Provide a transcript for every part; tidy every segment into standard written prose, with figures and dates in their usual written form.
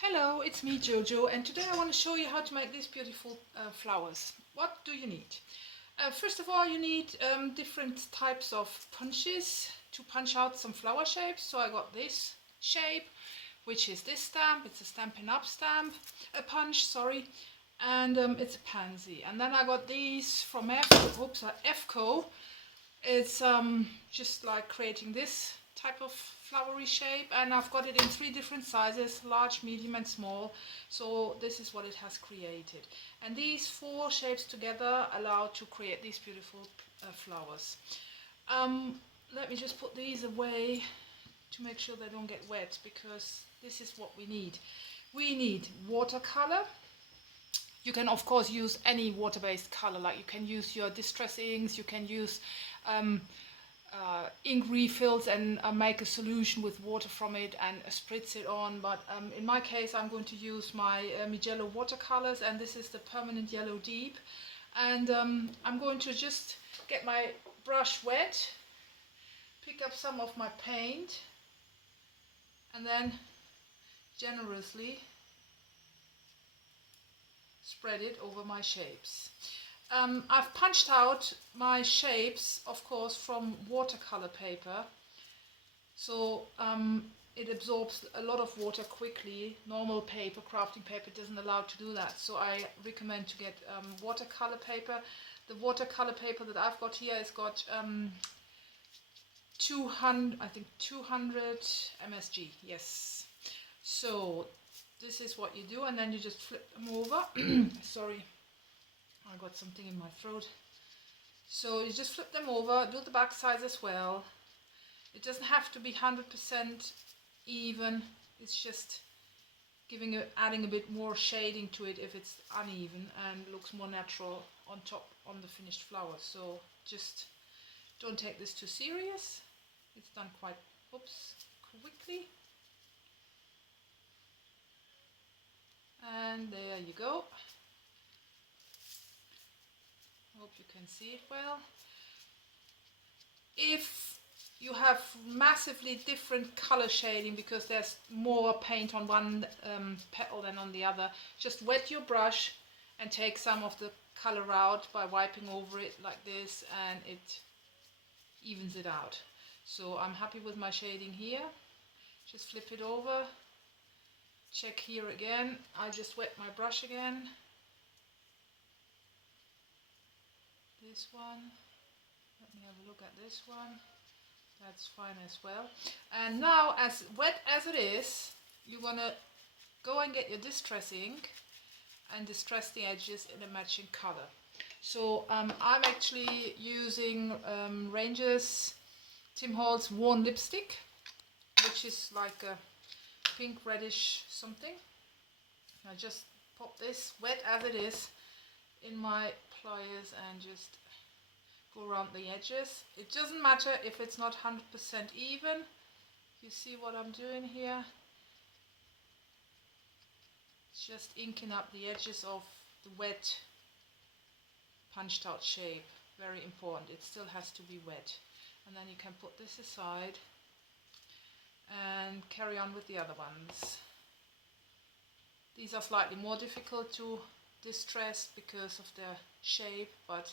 Hello, it's me Jojo, and today I want to show you how to make these beautiful flowers. What do you need? First of all, you need different types of punches to punch out some flower shapes. So I got this shape, which is this stamp. It's a Stampin' Up stamp, a punch, sorry, and it's a pansy. And then I got these from Fco. It's just like creating this type of flowery shape, and I've got it in 3 different sizes: large, medium and small. So this is what it has created, and these 4 shapes together allow to create these beautiful flowers. Let me just put these away to make sure they don't get wet, because this is what we need. We need watercolor. You can of course use any water-based color, like you can use your distress inks, you can use ink refills and make a solution with water from it and spritz it on. But in my case I'm going to use my Mijello watercolors, and this is the Permanent Yellow Deep. And I'm going to just get my brush wet, pick up some of my paint, and then generously spread it over my shapes. I've punched out my shapes, of course, from watercolor paper, so it absorbs a lot of water quickly. Normal paper, crafting paper, doesn't allow to do that, so I recommend to get watercolor paper. The watercolor paper that I've got here has got 200 msg, yes. So this is what you do, and then you just flip them over. Sorry, I got something in my throat. So you just flip them over, do the back sides as well. It doesn't have to be 100% even, it's just adding a bit more shading to it if it's uneven, and looks more natural on top on the finished flower. So just don't take this too serious. It's done quite quickly. And there you go. Hope you can see it well. If you have massively different color shading because there's more paint on one petal than on the other, just wet your brush and take some of the color out by wiping over it like this, and it evens it out. So I'm happy with my shading here. Just flip it over. Check here again. I just wet my brush again. This one. Let me have a look at this one. That's fine as well. And now, as wet as it is, you're gonna go and get your distress ink and distress the edges in a matching color. So I'm actually using Ranger's Tim Holtz Worn Lipstick, which is like a pink reddish something. I just pop this wet as it is in my pliers and just go around the edges. It doesn't matter if it's not 100% even. You see what I'm doing here? It's just inking up the edges of the wet punched out shape. Very important, it still has to be wet. And then you can put this aside and carry on with the other ones. These are slightly more difficult to distress because of their shape, but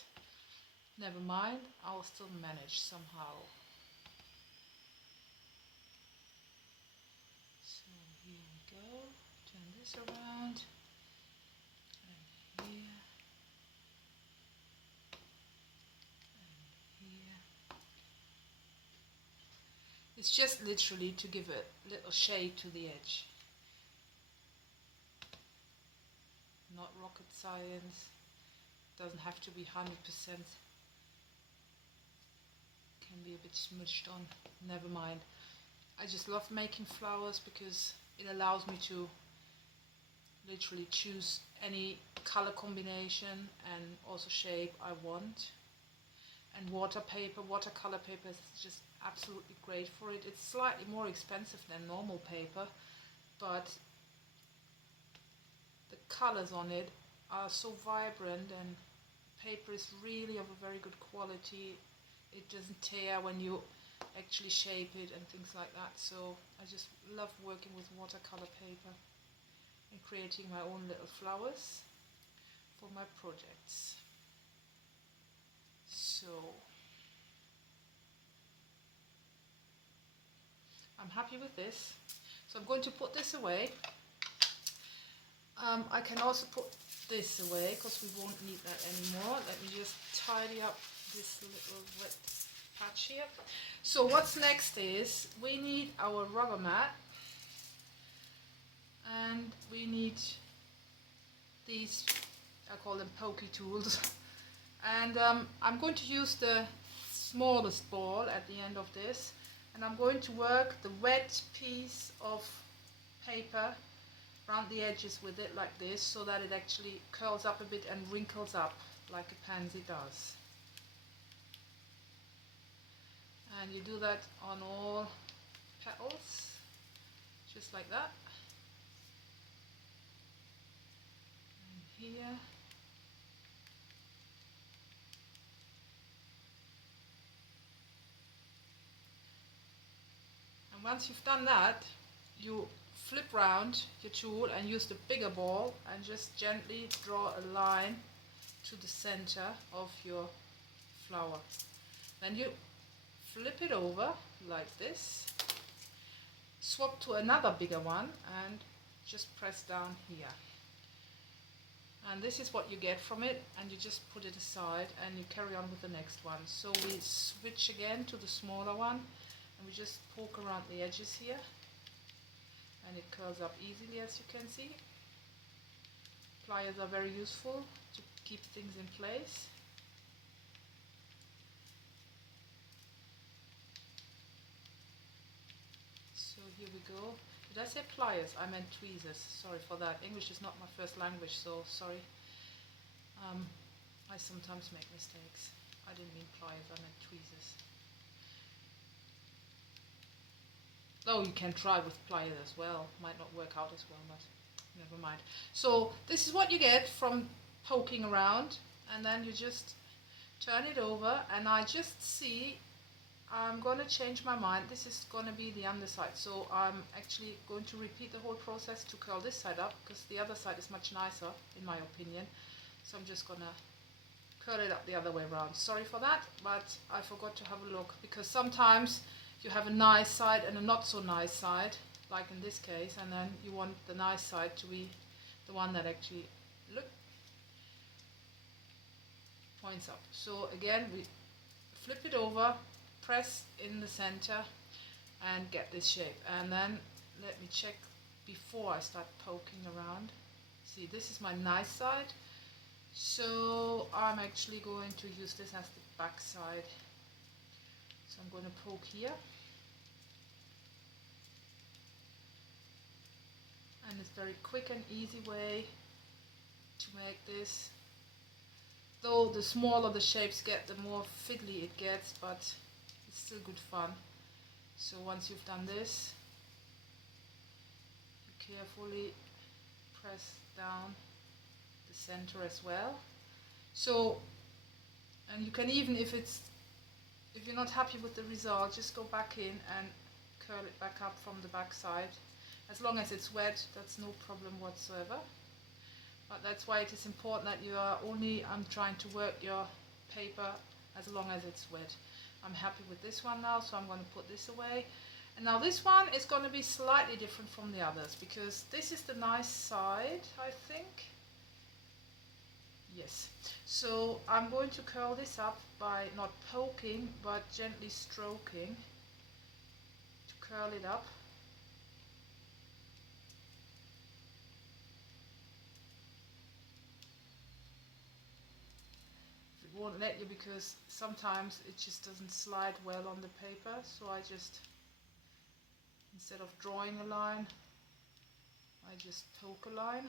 never mind, I'll still manage somehow. So here we go, turn this around, and here, and here. It's just literally to give a little shade to the edge. Not rocket science, doesn't have to be 100%. Can be a bit smudged on, never mind. I just love making flowers because it allows me to literally choose any color combination and also shape I want. And watercolor paper is just absolutely great for it. It's slightly more expensive than normal paper, but the colors on it are so vibrant, and paper is really of a very good quality. It doesn't tear when you actually shape it and things like that. So I just love working with watercolor paper. and creating my own little flowers for my projects. So I'm happy with this. So I'm going to put this away. I can also put this away because we won't need that anymore. Let me just tidy up this little wet patch here. So what's next is we need our rubber mat, and we need these, I call them pokey tools. And I'm going to use the smallest ball at the end of this, and I'm going to work the wet piece of paper around the edges with it like this, so that it actually curls up a bit and wrinkles up like a pansy does. And you do that on all petals, just like that. And here. And once you've done that, you flip round your tool and use the bigger ball and just gently draw a line to the center of your flower. Then you flip it over like this, swap to another bigger one and just press down here. And this is what you get from it, and you just put it aside and you carry on with the next one. So we switch again to the smaller one, and we just poke around the edges here, and it curls up easily, as you can see. Pliers are very useful to keep things in place. So here we go. Did I say pliers? I meant tweezers. Sorry for that. English is not my first language, so sorry. I sometimes make mistakes. I didn't mean pliers, I meant tweezers. Oh, you can try with pliers as well. Might not work out as well, but never mind. So this is what you get from poking around, and then you just turn it over, and I just see I'm going to change my mind. This is going to be the underside, so I'm actually going to repeat the whole process to curl this side up, because the other side is much nicer in my opinion. So I'm just going to curl it up the other way around. Sorry for that, but I forgot to have a look, because sometimes you have a nice side and a not so nice side, like in this case, and then you want the nice side to be the one that actually, look, points up. So again, we flip it over, press in the center and get this shape. And then let me check before I start poking around. See, this is my nice side, so I'm actually going to use this as the back side. So I'm going to poke here, and it's very quick and easy way to make this. Though the smaller the shapes get, the more fiddly it gets, but it's still good fun. So once you've done this, you carefully press down the center as well. So, and you can even, if you're not happy with the result, just go back in and curl it back up from the back side. As long as it's wet, that's no problem whatsoever. But that's why it is important that you are only trying to work your paper as long as it's wet. I'm happy with this one now, so I'm going to put this away. And now this one is going to be slightly different from the others, because this is the nice side, I think. Yes. So I'm going to curl this up by not poking, but gently stroking to curl it up. Won't let you, because sometimes it just doesn't slide well on the paper, so I just, instead of drawing a line, I just poke a line.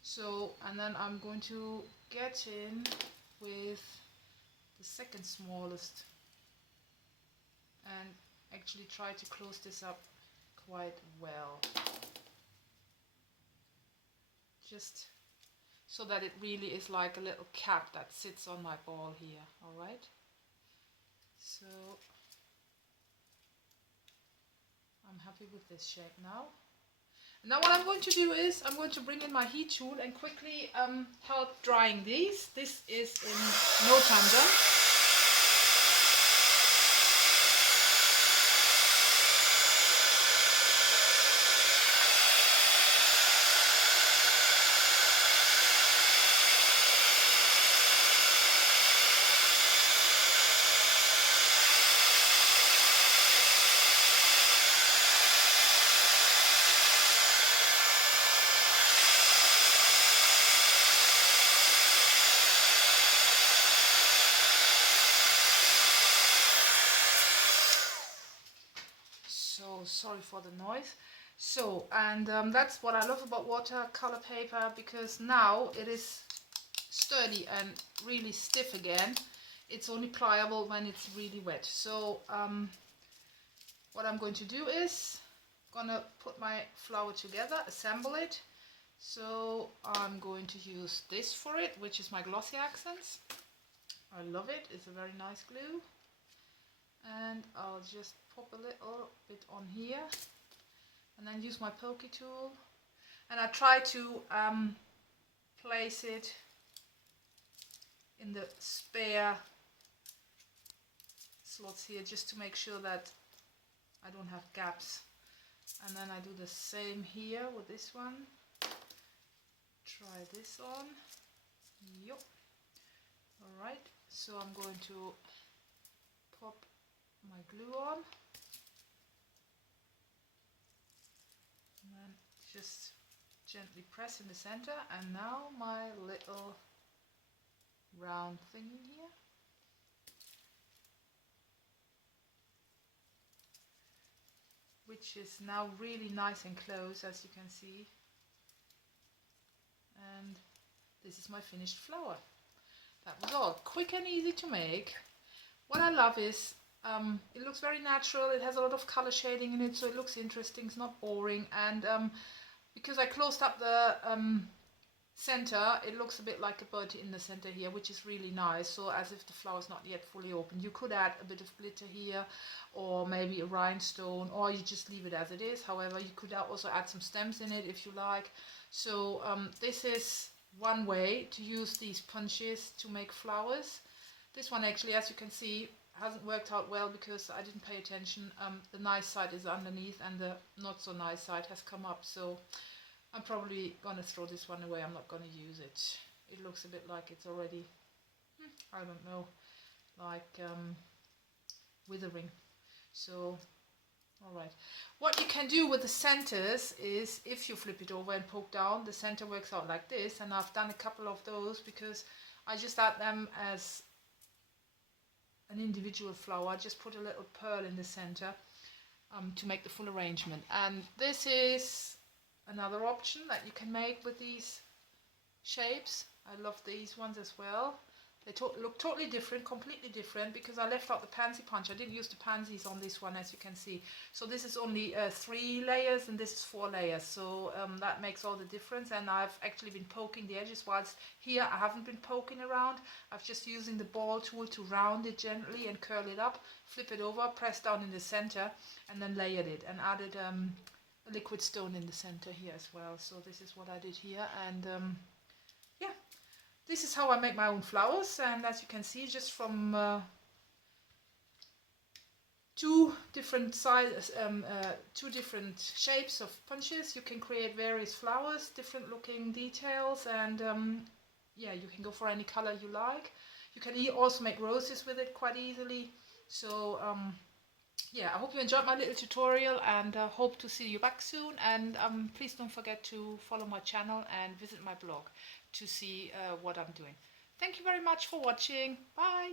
So, and then I'm going to get in with the second smallest and actually try to close this up quite well, just so that it really is like a little cap that sits on my ball here. Alright, so I'm happy with this shape now. Now what I'm going to do is I'm going to bring in my heat tool and quickly help drying these. This is in no time done. So sorry for the noise. So, and that's what I love about watercolor paper, because now it is sturdy and really stiff again. It's only pliable when it's really wet. So what I'm going to do is gonna put my flower together, assemble it. So I'm going to use this for it, which is my glossy accents. I love it, it's a very nice glue. And I'll just pop a little bit on here and then use my pokey tool, and I try to place it in the spare slots here, just to make sure that I don't have gaps. And then I do the same here with this one. Try this on. Yup. Alright, so I'm going to pop my glue on and then just gently press in the center, and now my little round thing in here. Which is now really nice and close, as you can see. And this is my finished flower. That was all. Quick and easy to make. What I love is it looks very natural. It has a lot of color shading in it, so it looks interesting. It's not boring. And because I closed up the center, it looks a bit like a bird in the center here, which is really nice. So as if the flower is not yet fully open. You could add a bit of glitter here, or maybe a rhinestone, or you just leave it as it is. However, you could also add some stems in it if you like. So this is one way to use these punches to make flowers. This one actually, as you can see, hasn't worked out well because I didn't pay attention. The nice side is underneath and the not so nice side has come up, so I'm probably gonna throw this one away. I'm not gonna use it. It looks a bit like it's already, I don't know, like withering. So alright, what you can do with the centers is, if you flip it over and poke down, the center works out like this. And I've done a couple of those because I just add them as an individual flower. Just put a little pearl in the center to make the full arrangement. And this is another option that you can make with these shapes. I love these ones as well. They look totally different, completely different, because I left out the pansy punch. I didn't use the pansies on this one, as you can see. So this is only 3 layers and this is 4 layers. So that makes all the difference. And I've actually been poking the edges, whilst here I haven't been poking around. I've just using the ball tool to round it gently and curl it up, flip it over, press down in the center, and then layered it and added a liquid stone in the center here as well. So this is what I did here. And yeah. This is how I make my own flowers, and as you can see, just from 2 different sizes, 2 different shapes of punches, you can create various flowers, different looking details, and yeah, you can go for any color you like. You can also make roses with it quite easily. So yeah, I hope you enjoyed my little tutorial, and hope to see you back soon. And please don't forget to follow my channel and visit my blog to see what I'm doing. Thank you very much for watching. Bye!